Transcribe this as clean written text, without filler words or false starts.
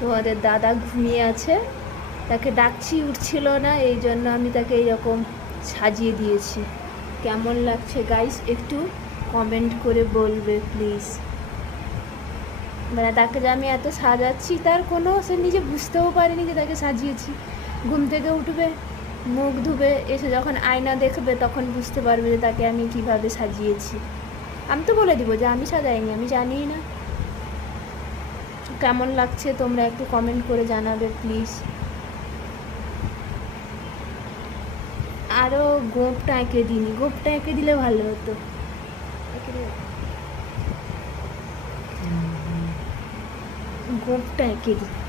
তোমাদের দাদা ঘুমিয়ে আছে, তাকে ডাকছি উঠছিল না, এই জন্য আমি তাকে এইরকম সাজিয়ে দিয়েছি। কেমন লাগছে গাইস একটু কমেন্ট করে বলবে প্লিজ। মানে তাকে যে আমি এত সাজাচ্ছি তার কোনো, সে নিজে বুঝতেও পারেনি যে তাকে সাজিয়েছি। ঘুম থেকে উঠবে, মুখ ধুবে, এসে যখন আয়না দেখবে তখন বুঝতে পারবে যে তাকে আমি কিভাবে সাজিয়েছি। আমি তো বলে দিব যে আমি সাজাইনি, আমি জানিই না। কেমন লাগছে তোমরা একটু কমেন্ট করে জানাবে প্লিজ। আরও গোঁপটা এঁকে দিইনি, গোঁপটা এঁকে দিলে ভালো হতো। গোঁপটা এঁকে দিই।